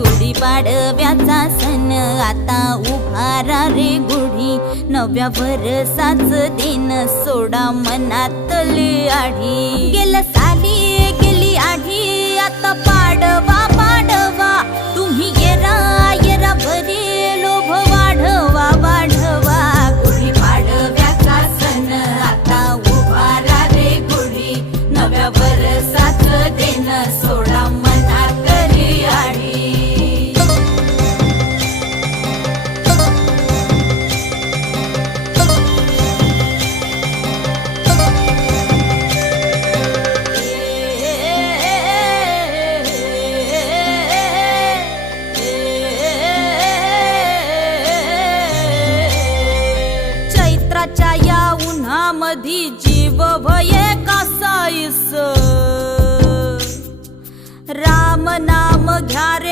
गुढीपाडव्याचा सण आता उभारा रे गुढी, नव्या वर्षाच दिन सोडा मनातली आढी। गेलं साली गेली आढी, आता पाडवा पाडवा, तुम्ही येरा येरा बरे लोभ वाढवा वाढवा। गुढीपाडव्याचा सण आता उभारा रे गुढी, नव्या वर्षाच दिन सोडा मनातली आढी। चैत्राच्या या उन्हामधी जीव भये कासाईस, राम नाम घ्या रे